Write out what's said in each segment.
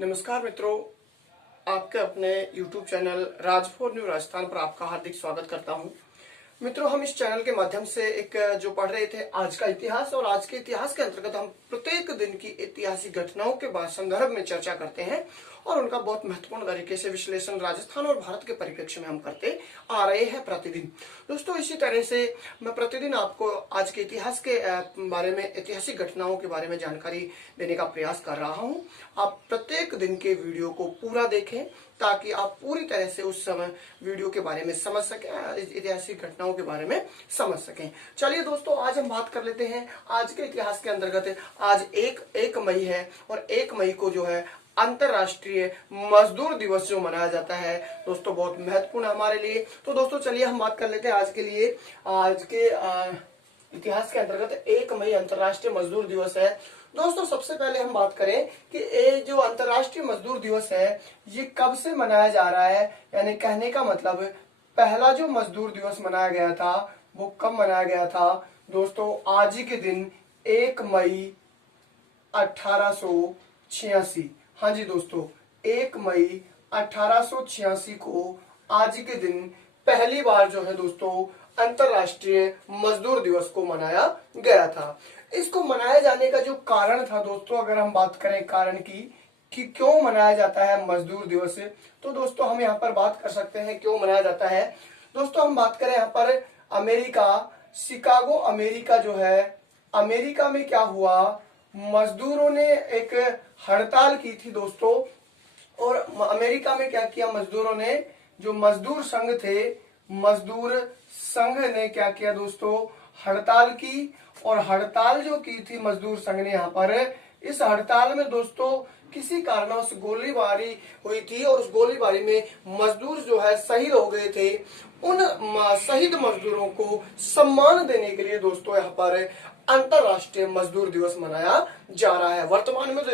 नमस्कार मित्रों, आपके अपने YouTube चैनल राज4 न्यू राजस्थान पर आपका हार्दिक स्वागत करता हूं। मित्रों, हम इस चैनल के माध्यम से एक जो पढ़ रहे थे आज का इतिहास, और आज के इतिहास के अंतर्गत हम प्रत्येक दिन की ऐतिहासिक घटनाओं के बाद संदर्भ में चर्चा करते हैं और उनका बहुत महत्वपूर्ण तरीके से विश्लेषण राजस्थान और भारत के परिप्रेक्ष्य में हम करते आ रहे हैं प्रतिदिन। दोस्तों, इसी तरह से मैं प्रतिदिन आपको आज के इतिहास के बारे में, ऐतिहासिक घटनाओं के बारे में जानकारी देने का प्रयास कर रहा हूं। आप प्रत्येक दिन के वीडियो को पूरा देखें ताकि आप पूरी तरह से उस समय वीडियो के बारे में समझ सकें, ऐतिहासिक घटनाओं के बारे में समझ सकें। चलिए दोस्तों, आज हम बात कर लेते हैं आज के इतिहास के अंतर्गत। आज एक मई है और 1 मई को जो है अंतरराष्ट्रीय मजदूर दिवस जो मनाया जाता है। दोस्तों, बहुत महत्वपूर्ण हमारे लिए। तो दोस्तों, चलिए हम बात कर लेते हैं आज के लिए। आज के इतिहास के अंतर्गत 1 मई अंतरराष्ट्रीय मजदूर दिवस है। दोस्तों, सबसे पहले हम बात करें कि ये जो अंतरराष्ट्रीय मजदूर दिवस है ये कब से मनाया जा रहा है। यानी कहने का मतलब, पहला जो मजदूर दिवस मनाया गया था वो कब मनाया गया था। दोस्तों, आज ही के दिन 1 मई 1886। हाँ जी दोस्तों, 1 मई 1886 को आज ही के दिन पहली बार जो है दोस्तों अंतरराष्ट्रीय मजदूर दिवस को मनाया गया था। इसको मनाए जाने का जो कारण था दोस्तों, अगर हम बात करें कारण की कि क्यों मनाया जाता है मजदूर दिवस, तो दोस्तों हम यहाँ पर बात कर सकते हैं क्यों मनाया जाता है। दोस्तों, हम बात करें यहाँ पर अमेरिका, शिकागो अमेरिका जो है, अमेरिका में क्या हुआ, मजदूरों ने एक हड़ताल की थी दोस्तों। और अमेरिका में क्या किया मजदूरों ने, जो मजदूर संघ थे, मजदूर संघ ने क्या किया दोस्तों, हड़ताल की। और हड़ताल जो की थी मजदूर संघ ने यहाँ पर, इस हड़ताल में दोस्तों किसी कारणवश गोलीबारी हुई थी और उस गोलीबारी में मजदूर जो है शहीद हो गए थे। उन शहीद मजदूरों को सम्मान देने के लिए दोस्तों यहाँ पर अंतरराष्ट्रीय मजदूर दिवस मनाया जा रहा है। वर्तमान में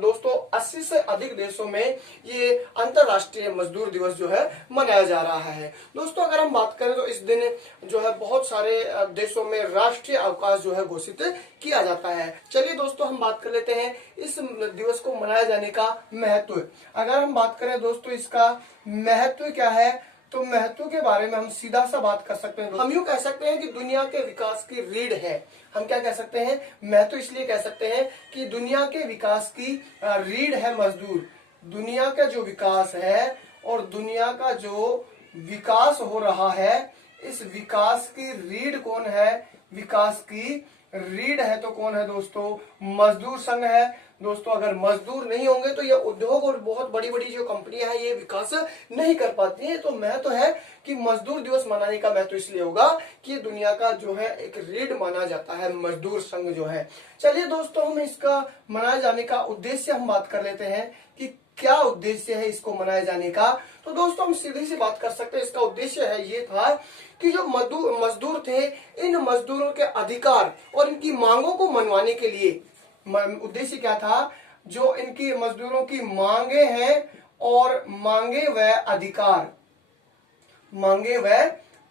दोस्तों 80 से अधिक देशों में ये अंतरराष्ट्रीय मजदूर दिवस जो है मनाया जा रहा है। दोस्तों, अगर हम बात करें तो इस दिन जो है बहुत सारे देशों में राष्ट्रीय अवकाश जो है घोषित किया जाता है। चलिए दोस्तों, हम बात कर लेते हैं इस दिवस को मनाए जाने का महत्व। अगर हम बात करें दोस्तों इसका महत्व क्या है, तो महत्व के बारे में हम सीधा सा बात कर सकते हैं। हम यूं कह सकते हैं कि दुनिया के विकास की रीढ़ है। हम क्या कह सकते हैं, महत्व इसलिए कह सकते हैं कि दुनिया के विकास की रीढ़ है मजदूर। दुनिया का जो विकास है और दुनिया का जो विकास हो रहा है, इस विकास की रीढ़ कौन है, विकास की रीढ़ है तो कौन है दोस्तों, मजदूर संघ है। दोस्तों, अगर मजदूर नहीं होंगे तो ये उद्योग और बहुत बड़ी बड़ी जो कंपनियां हैं ये विकास नहीं कर पाती हैं। तो महत्व है कि मजदूर दिवस मनाने का महत्व इसलिए होगा कि दुनिया का जो है एक रीढ़ माना जाता है मजदूर संघ जो है। चलिए दोस्तों, हम इसका मनाए जाने का उद्देश्य हम बात कर लेते हैं कि क्या उद्देश्य है इसको मनाए जाने का। तो दोस्तों, हम सीधी सी बात कर सकते हैं, इसका उद्देश्य है ये था कि जो मजदूर थे, इन मजदूरों के अधिकार और इनकी मांगों को मनवाने के लिए उद्देश्य क्या था, जो इनकी मजदूरों की मांगे हैं और मांगे व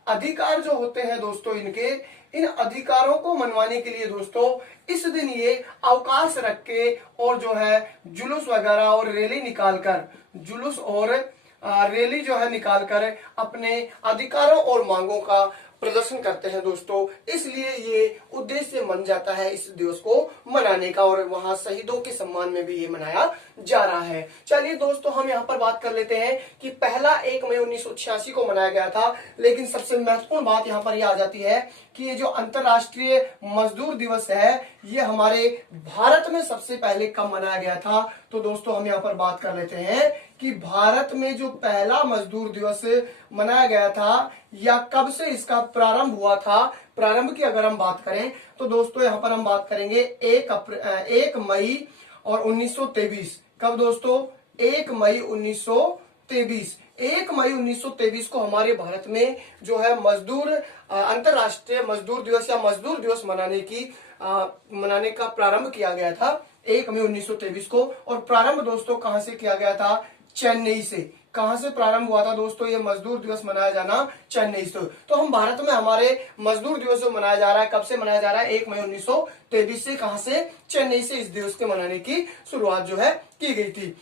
अधिकार जो होते हैं दोस्तों इनके, इन अधिकारों को मनवाने के लिए दोस्तों इस दिन ये अवकाश रख के और जो है जुलूस वगैरह और रैली निकालकर, जुलूस और रैली जो है निकालकर अपने अधिकारों और मांगों का प्रदर्शन करते हैं दोस्तों। इसलिए ये उद्देश्य बन जाता है इस दिवस को मनाने का, और वहां शहीदों के सम्मान में भी ये मनाया जा रहा है। चलिए दोस्तों, हम यहाँ पर बात कर लेते हैं कि पहला 1 मई 1986 को मनाया गया था, लेकिन सबसे महत्वपूर्ण बात यहाँ पर यह आ जाती है कि ये जो अंतरराष्ट्रीय मजदूर दिवस है ये हमारे भारत में सबसे पहले कब मनाया गया था। तो दोस्तों, हम यहाँ पर बात कर लेते हैं कि भारत में जो पहला मजदूर दिवस मनाया गया था या कब से इसका प्रारंभ हुआ था। प्रारंभ की अगर हम बात करें तो दोस्तों यहाँ पर हम बात करेंगे 1 मई और 1923। कब दोस्तों, 1 मई 1923। 1 मई 1923 को हमारे भारत में जो है अंतरराष्ट्रीय मजदूर दिवस या मजदूर दिवस मनाने का प्रारंभ किया गया था 1 मई 1923 को। और प्रारंभ दोस्तों कहां से किया गया था, चेन्नई से। कहां से प्रारंभ हुआ था दोस्तों ये मजदूर दिवस मनाया जाना, चेन्नई से। तो हम भारत में हमारे मजदूर दिवस जो मनाया जा रहा है, कब से मनाया जा रहा है, 1 मई 1923 से। कहां से, चेन्नई से इस दिवस के मनाने की शुरुआत जो है की गई थी।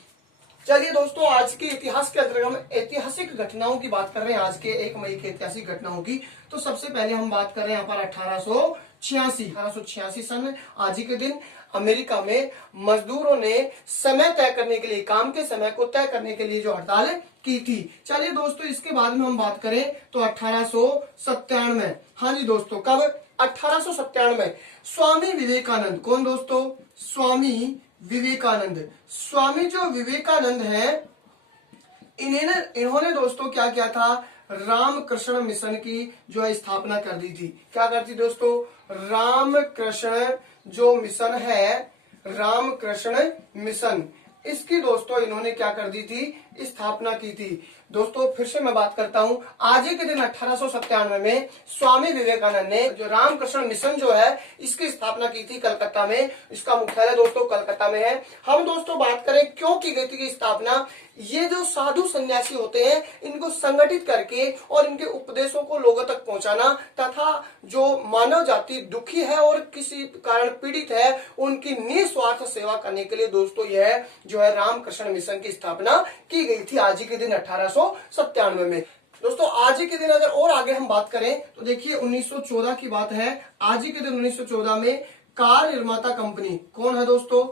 चलिए दोस्तों, आज के इतिहास के अंतर्गत हम ऐतिहासिक घटनाओं की बात कर रहे हैं। आज के 1 मई के ऐतिहासिक घटनाओं की। तो सबसे पहले हम बात कर रहे हैं यहाँ पर 1886 सन। आज ही के दिन अमेरिका में मजदूरों ने समय तय करने के लिए, काम के समय को तय करने के लिए जो हड़ताल की थी। चलिए दोस्तों, इसके बाद में हम बात करें तो 1897। हाँ जी दोस्तों, कब? 1897। स्वामी विवेकानंद। कौन दोस्तों? स्वामी विवेकानंद। स्वामी जो विवेकानंद है, इन्होंने दोस्तों क्या किया था? रामकृष्ण मिशन की जो है स्थापना कर दी थी। क्या करती दोस्तों? रामकृष्ण जो मिशन है, रामकृष्ण मिशन, इसकी दोस्तों इन्होंने क्या कर दी थी? स्थापना की थी। दोस्तों फिर से मैं बात करता हूं, आज ही के दिन 1897 में स्वामी विवेकानंद ने जो रामकृष्ण मिशन जो है इसकी स्थापना की थी कलकत्ता में। इसका मुख्यालय दोस्तों कलकत्ता में है। हम दोस्तों बात करें क्यों की गई थी स्थापना। ये जो साधु सन्यासी होते हैं, इनको संगठित करके और इनके उपदेशों को लोगों तक पहुंचाना, तथा जो मानव जाति दुखी है और किसी कारण पीड़ित है, उनकी निस्वार्थ सेवा करने के लिए दोस्तों यह जो है रामकृष्ण मिशन की स्थापना की गई थी आज ही के दिन 1897 में। दोस्तों आज ही के दिन अगर और आगे हम बात करें तो देखिए 1914 की बात है। आज ही के दिन 1914 में कार निर्माता कंपनी, कौन है दोस्तों?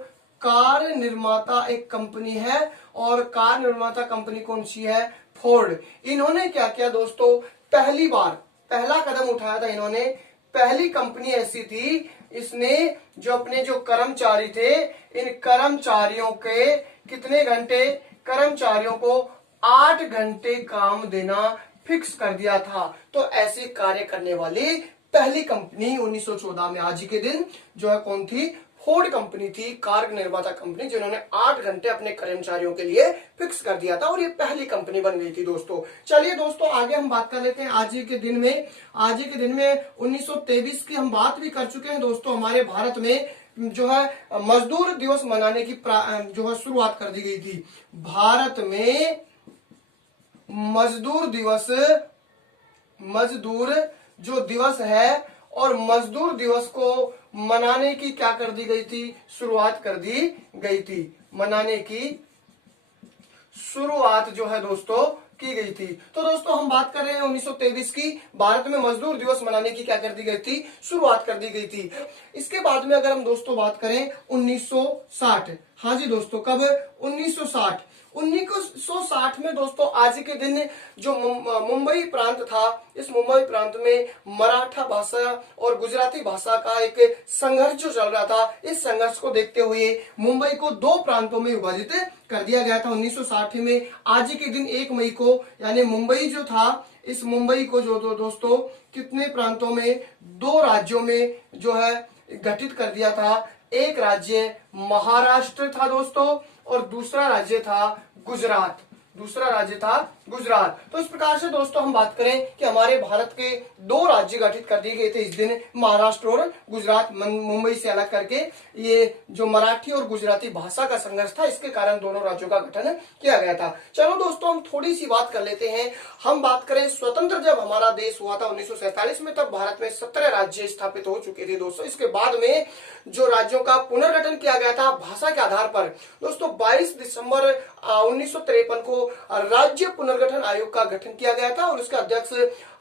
कार निर्माता एक कंपनी है, और कार निर्माता कंपनी कौन सी है? फोर्ड। इन्होंने क्या किया दोस्तों? पहली बार पहला कदम उठाया था इन्होंने। पहली कंपनी ऐसी थी, इसने जो अपने जो कर्मचारी थे, इन कर्मचारियों के कितने घंटे? कर्मचारियों को 8 घंटे काम देना फिक्स कर दिया था। तो ऐसे कार्य करने वाली पहली कंपनी 1914 में आज ही के दिन जो है कौन थी? फोर्ड कंपनी थी, कार निर्माता कंपनी, जिन्होंने 8 घंटे अपने कर्मचारियों के लिए फिक्स कर दिया था, और ये पहली कंपनी बन गई थी दोस्तों। चलिए दोस्तों आगे हम बात कर लेते हैं आज ही के दिन में। आज ही के दिन में 1923 की हम बात भी कर चुके हैं दोस्तों। हमारे भारत में जो है मजदूर दिवस मनाने की जो है शुरुआत कर दी गई थी। भारत में मजदूर जो दिवस है, और मजदूर दिवस को मनाने की क्या कर दी गई थी? शुरुआत कर दी गई थी। मनाने की शुरुआत जो है दोस्तों की गई थी। तो दोस्तों हम बात कर रहे हैं 1923 की। भारत में मजदूर दिवस मनाने की क्या कर दी गई थी? शुरुआत कर दी गई थी। इसके बाद में अगर हम दोस्तों बात करें 1960। हाँ जी दोस्तों, कब? 1960। 1960 में दोस्तों आज के दिन जो मुंबई प्रांत था, इस मुंबई प्रांत में मराठा भाषा और गुजराती भाषा का एक संघर्ष जो चल रहा था, इस संघर्ष को देखते हुए मुंबई को 2 प्रांतों में विभाजित कर दिया गया था 1960 में। आज के दिन 1 मई को, यानी मुंबई जो था, इस मुंबई को जो दोस्तों कितने प्रांतों में? 2 राज्यों में जो है गठित कर दिया था। एक राज्य महाराष्ट्र था दोस्तों, और दूसरा राज्य था गुजरात। तो इस प्रकार से दोस्तों हम बात करें कि हमारे भारत के 2 राज्य गठित कर दिए गए थे इस दिन, महाराष्ट्र और गुजरात। मुंबई से अलग करके ये जो मराठी और गुजराती भाषा का संघर्ष था, इसके कारण दोनों राज्यों का गठन किया गया था। चलो दोस्तों हम थोड़ी सी बात कर लेते हैं। हम बात करें स्वतंत्र जब हमारा देश हुआ था 1947 में, तब भारत में 17 राज्य स्थापित हो चुके थे दोस्तों। इसके बाद में जो राज्यों का पुनर्गठन किया गया था भाषा के आधार पर दोस्तों, 22 दिसंबर 1953 को राज्य पुनर्गठन आयोग का गठन किया गया था, और उसका अध्यक्ष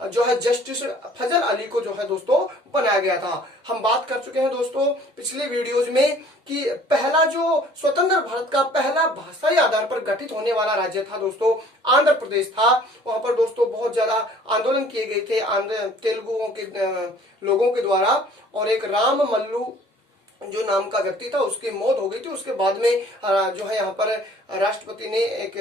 जो है जस्टिस फजल अली को जो है दोस्तों बनाया गया था। हम बात कर चुके हैं दोस्तों पिछले वीडियोज में कि पहला जो स्वतंत्र भारत का पहला भाषाई आधार पर गठित होने वाला राज्य था दोस्तों, आंध्र प्रदेश था। वहां पर दोस्तों बहुत ज्यादा आंदोलन किए गए थे आंध्र तेलुगुओं के लोगों के द्वारा, और एक राम मल्लू जो नाम का व्यक्ति था उसकी मौत हो गई थी। उसके बाद में जो है यहाँ पर राष्ट्रपति ने एक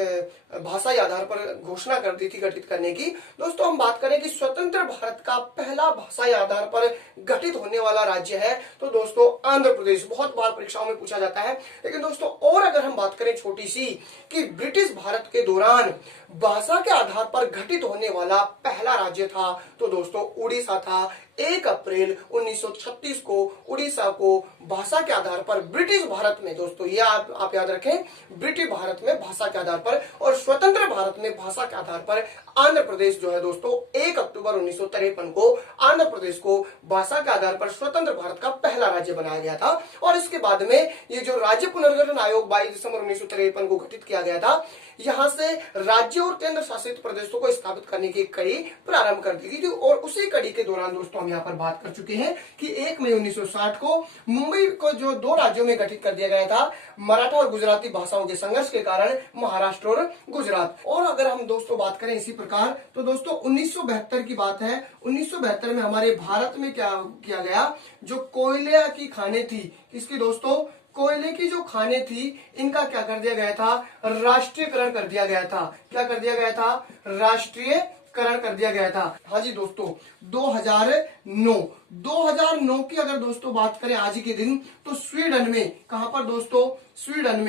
भाषाई आधार पर घोषणा कर दी थी गठित करने की। दोस्तों हम बात करें कि स्वतंत्र भारत का पहला भाषाई आधार पर गठित होने वाला राज्य है तो दोस्तों आंध्र प्रदेश। बहुत बार परीक्षाओं में पूछा जाता है। लेकिन दोस्तों और अगर हम बात करें छोटी सी कि ब्रिटिश भारत के दौरान भाषा के आधार पर गठित होने वाला पहला राज्य था तो दोस्तों उड़ीसा था। 1 अप्रैल 1936 को उड़ीसा को भाषा के आधार पर ब्रिटिश भारत में, दोस्तों ये आप याद रखें, ब्रिटिश भारत में भाषा के आधार पर और स्वतंत्र भारत में भाषा के आधार पर आंध्र प्रदेश जो है दोस्तों 1 अक्टूबर 1953 को आंध्र प्रदेश को भाषा के आधार पर स्वतंत्र भारत का पहला राज्य बनाया गया था। और इसके बाद में ये जो राज्य पुनर्गठन आयोग 22 दिसंबर 1953 को गठित किया गया था, यहां से राज्य और केंद्र शासित प्रदेशों को स्थापित करने की कड़ी प्रारंभ कर दी गई थी। और उसी कड़ी के दौरान दोस्तों हम यहाँ पर बात कर चुके हैं कि 1 मई 1960 को मुंबई को जो 2 राज्यों में गठित कर दिया गया था, मराठा और गुजराती भाषाओं के संघर्ष के कारण महाराष्ट्र और गुजरात। और अगर हम दोस्तों बात करें इसी प्रकार तो दोस्तों 1972 की बात है। 1972 में हमारे भारत में क्या किया गया, जो कोयले की खानें थी, इसकी दोस्तों कोयले की जो खानें थी, इनका क्या कर दिया गया था, राष्ट्रीयकरण कर दिया गया था। क्या कर दिया गया था, राष्ट्रीयकरण कर दिया गया था। हाँ जी दोस्तों 2009 की अगर दोस्तों बात करें आज के दिन तो स्वीडन में, कहां पर दोस्तों, स्वीडन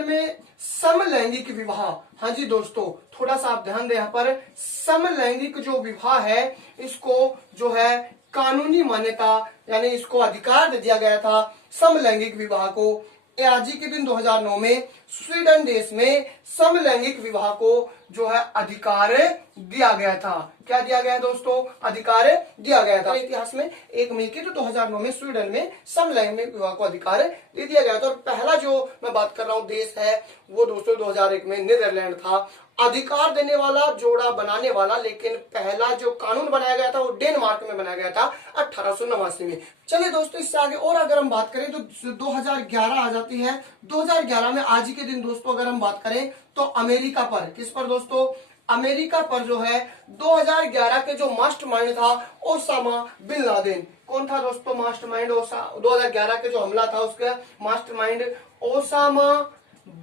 में समलैंगिक विवाह, हाँ जी दोस्तों थोड़ा सा आप ध्यान दें, यहाँ पर समलैंगिक जो विवाह है इसको जो है कानूनी मान्यता यानी इसको अधिकार दे दिया गया था। समलैंगिक विवाह को आज के दिन 2009 में स्वीडन देश में समलैंगिक विवाह को जो है अधिकार दिया गया था। क्या दिया गया दोस्तों, अधिकार दिया गया था। इतिहास में 1 मई की तो 2009 में स्वीडन में समलैंगिक विवाह को अधिकार दे दिया गया था। और पहला जो मैं बात कर रहा हूं देश है वो दोस्तों 2001 में नीदरलैंड था, अधिकार देने वाला, जोड़ा बनाने वाला। लेकिन पहला जो कानून बनाया गया था वो डेनमार्क में बनाया गया था 1889 में। चलिए दोस्तों इससे आगे और अगर हम बात करें तो 2011 आ जाती है। 2011 में आज के दिन दोस्तों अगर हम बात करें तो अमेरिका पर, किस पर दोस्तों, अमेरिका पर जो है 2011 के जो मास्टरमाइंड था ओसामा बिन लादेन। कौन था दोस्तों मास्टरमाइंड, 2011 के जो हमला था उसका मास्टरमाइंड ओसामा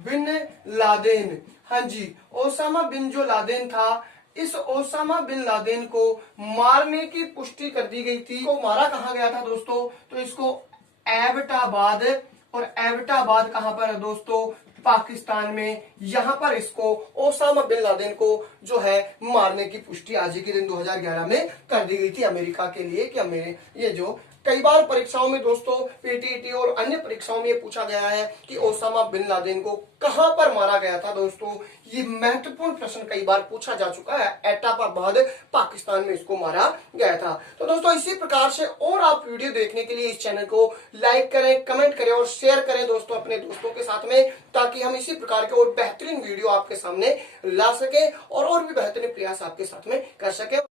बिन लादेन। हाँ जी, ओसामा बिन जो लादेन था, इस ओसामा बिन लादेन को मारने की पुष्टि कर दी गई थी। को मारा कहाँ गया था दोस्तों, तो इसको एबटाबाद, और एबटाबाद कहां पर है दोस्तों, पाकिस्तान में। यहां पर इसको ओसामा बिन लादेन को जो है मारने की पुष्टि आज के दिन 2011 में कर दी गई थी अमेरिका के लिए। कि ये जो कई बार परीक्षाओं में दोस्तों पीटीईटी और अन्य परीक्षाओं में ये पूछा गया है कि ओसामा बिन लादेन को कहां पर मारा गया था दोस्तों, ये महत्वपूर्ण प्रश्न कई बार पूछा जा चुका है। एबटाबाद पाकिस्तान में इसको मारा गया था। तो दोस्तों इसी प्रकार से और आप वीडियो देखने के लिए इस चैनल को लाइक करें, कमेंट करें और शेयर करें दोस्तों अपने दोस्तों के साथ में, ताकि हम इसी प्रकार के और बेहतरीन वीडियो आपके सामने ला सके और भी बेहतरीन प्रयास आपके साथ में कर सके।